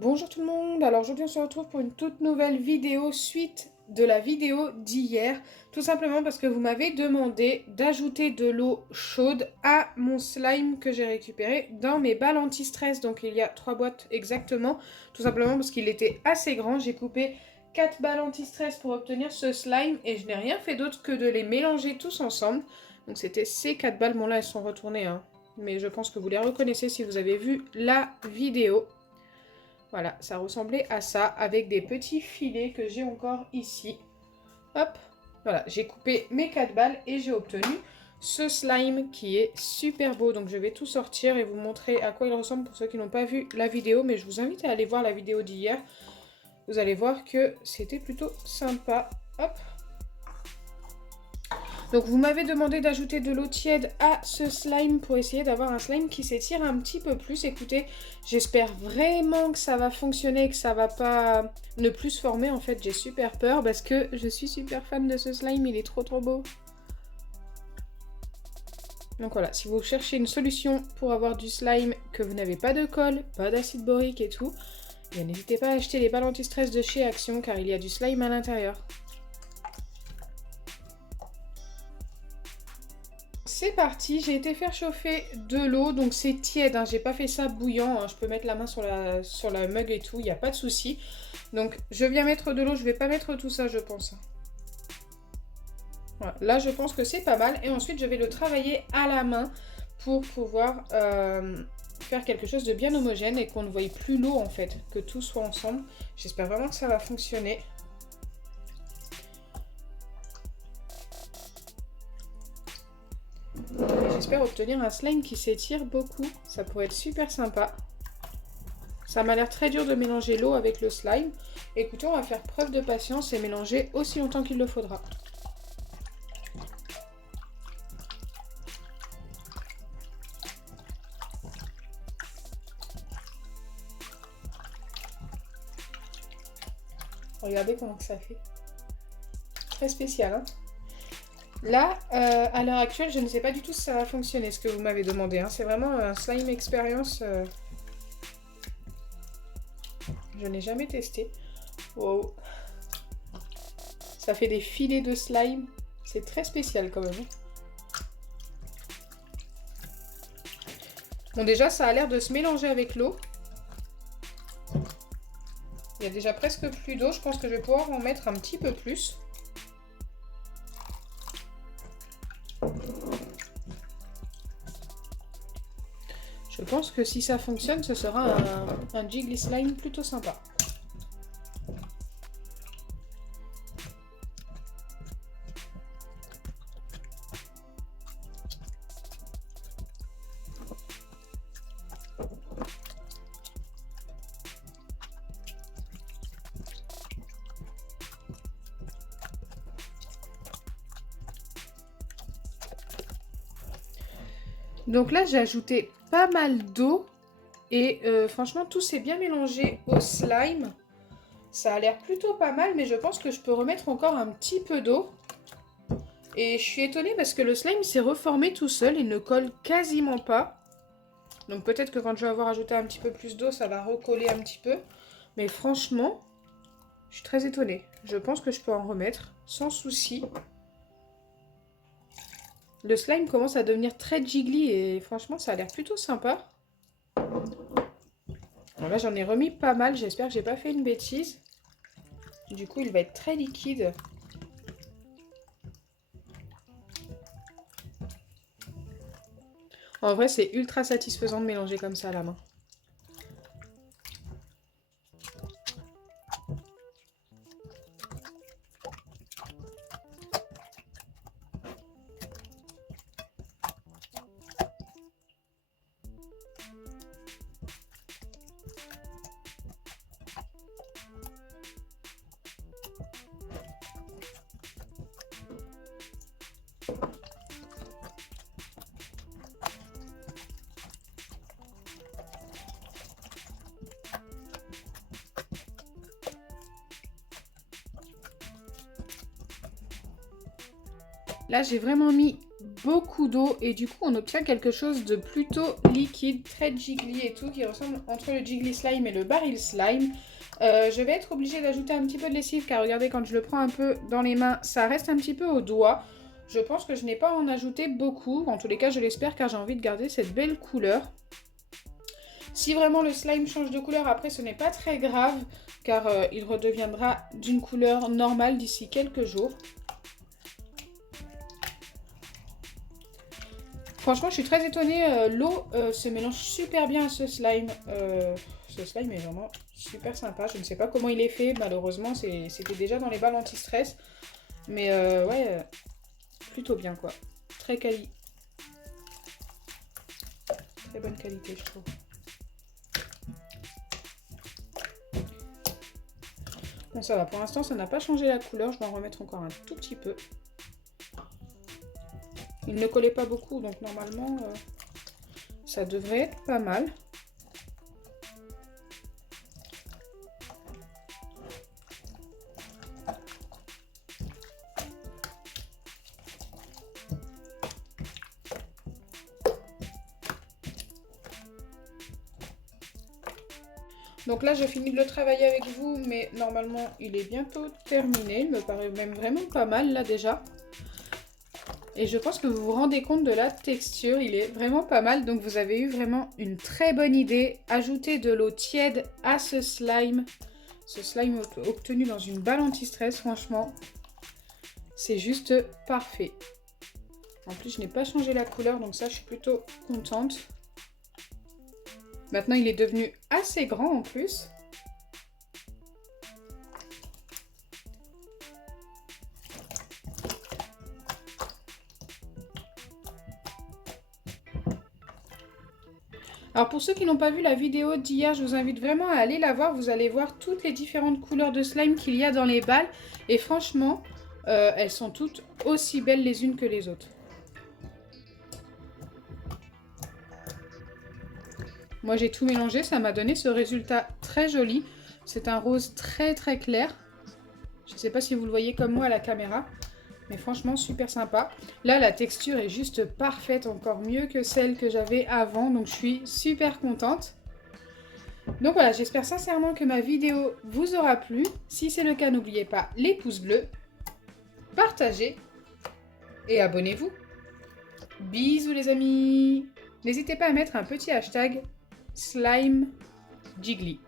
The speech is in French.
Bonjour tout le monde, alors aujourd'hui on se retrouve pour une toute nouvelle vidéo suite de la vidéo d'hier, tout simplement parce que vous m'avez demandé d'ajouter de l'eau chaude à mon slime que j'ai récupéré dans mes balles anti-stress, donc il y a 3 boîtes exactement, tout simplement parce qu'il était assez grand, j'ai coupé 4 balles anti-stress pour obtenir ce slime et je n'ai rien fait d'autre que de les mélanger tous ensemble, donc c'était ces 4 balles, bon là elles sont retournées, hein. Mais je pense que vous les reconnaissez si vous avez vu la vidéo. Voilà, ça ressemblait à ça, avec des petits filets que j'ai encore ici. Hop, voilà, j'ai coupé mes 4 balles et j'ai obtenu ce slime qui est super beau. Donc je vais tout sortir et vous montrer à quoi il ressemble pour ceux qui n'ont pas vu la vidéo. Mais je vous invite à aller voir la vidéo d'hier. Vous allez voir que c'était plutôt sympa. Hop. Donc vous m'avez demandé d'ajouter de l'eau tiède à ce slime pour essayer d'avoir un slime qui s'étire un petit peu plus. Écoutez, j'espère vraiment que ça va fonctionner, que ça va pas ne plus se former. En fait, j'ai super peur parce que je suis super fan de ce slime, il est trop beau. Donc voilà, si vous cherchez une solution pour avoir du slime, que vous n'avez pas de colle, pas d'acide borique et tout, bien n'hésitez pas à acheter les balles anti-stress de chez Action car il y a du slime à l'intérieur. C'est parti, j'ai été faire chauffer de l'eau, donc c'est tiède, hein, j'ai pas fait ça bouillant, hein, je peux mettre la main sur la mug et tout, il n'y a pas de souci. Donc je viens mettre de l'eau, je vais pas mettre tout ça je pense. Voilà, là je pense que c'est pas mal et ensuite je vais le travailler à la main pour pouvoir faire quelque chose de bien homogène et qu'on ne voie plus l'eau en fait, que tout soit ensemble. J'espère vraiment que ça va fonctionner. J'espère obtenir un slime qui s'étire beaucoup, ça pourrait être super sympa. Ça m'a l'air très dur de mélanger l'eau avec le slime. Écoutez, on va faire preuve de patience et mélanger aussi longtemps qu'il le faudra. Regardez comment ça fait. Très spécial, hein. Là, à l'heure actuelle, je ne sais pas du tout si ça va fonctionner, ce que vous m'avez demandé, hein. C'est vraiment un slime expérience. Je n'ai jamais testé. Wow. Ça fait des filets de slime. C'est très spécial quand même. Bon, déjà, ça a l'air de se mélanger avec l'eau. Il y a déjà presque plus d'eau. Je pense que je vais pouvoir en mettre un petit peu plus. Je pense que si ça fonctionne, ce sera un jiggly slime plutôt sympa. Donc là, j'ai ajouté pas mal d'eau et franchement, tout s'est bien mélangé au slime. Ça a l'air plutôt pas mal, mais je pense que je peux remettre encore un petit peu d'eau. Et je suis étonnée parce que le slime s'est reformé tout seul, il ne colle quasiment pas. Donc peut-être que quand je vais avoir ajouté un petit peu plus d'eau, ça va recoller un petit peu. Mais franchement, je suis très étonnée. Je pense que je peux en remettre sans souci. Le slime commence à devenir très jiggly et franchement, ça a l'air plutôt sympa. Alors là, j'en ai remis pas mal. J'espère que j'ai pas fait une bêtise. Du coup, il va être très liquide. En vrai, c'est ultra satisfaisant de mélanger comme ça à la main. Là, j'ai vraiment mis beaucoup d'eau et du coup on obtient quelque chose de plutôt liquide, très jiggly et tout, qui ressemble entre le jiggly slime et le baril slime. Je vais être obligée d'ajouter un petit peu de lessive car regardez, quand je le prends un peu dans les mains, ça reste un petit peu au doigt. Je pense que je n'ai pas à en ajouter beaucoup, en tous les cas je l'espère, car j'ai envie de garder cette belle couleur. Si vraiment le slime change de couleur après, ce n'est pas très grave car il redeviendra d'une couleur normale d'ici quelques jours. Franchement, je suis très étonnée, l'eau se mélange super bien à ce slime. Ce slime est vraiment super sympa. Je ne sais pas comment il est fait, malheureusement, c'était déjà dans les balles anti-stress. Mais ouais, plutôt bien quoi. Très quali. Très bonne qualité, je trouve. Bon, ça va, pour l'instant, ça n'a pas changé la couleur. Je vais en remettre encore un tout petit peu. Il ne collait pas beaucoup, donc normalement, ça devrait être pas mal. Donc là, je finis de le travailler avec vous, mais normalement, il est bientôt terminé. Il me paraît même vraiment pas mal, là, déjà. Et je pense que vous vous rendez compte de la texture, il est vraiment pas mal. Donc vous avez eu vraiment une très bonne idée. Ajoutez de l'eau tiède à ce slime. Ce slime obtenu dans une balle anti-stress, franchement, c'est juste parfait. En plus, je n'ai pas changé la couleur, donc ça, je suis plutôt contente. Maintenant, il est devenu assez grand en plus. Alors pour ceux qui n'ont pas vu la vidéo d'hier, je vous invite vraiment à aller la voir. Vous allez voir toutes les différentes couleurs de slime qu'il y a dans les balles. Et franchement, elles sont toutes aussi belles les unes que les autres. Moi j'ai tout mélangé, ça m'a donné ce résultat très joli. C'est un rose très très clair. Je ne sais pas si vous le voyez comme moi à la caméra. Mais franchement, super sympa. Là, la texture est juste parfaite, encore mieux que celle que j'avais avant. Donc, je suis super contente. Donc voilà, j'espère sincèrement que ma vidéo vous aura plu. Si c'est le cas, n'oubliez pas les pouces bleus, partagez et abonnez-vous. Bisous les amis. N'hésitez pas à mettre un petit hashtag SlimeJiggly.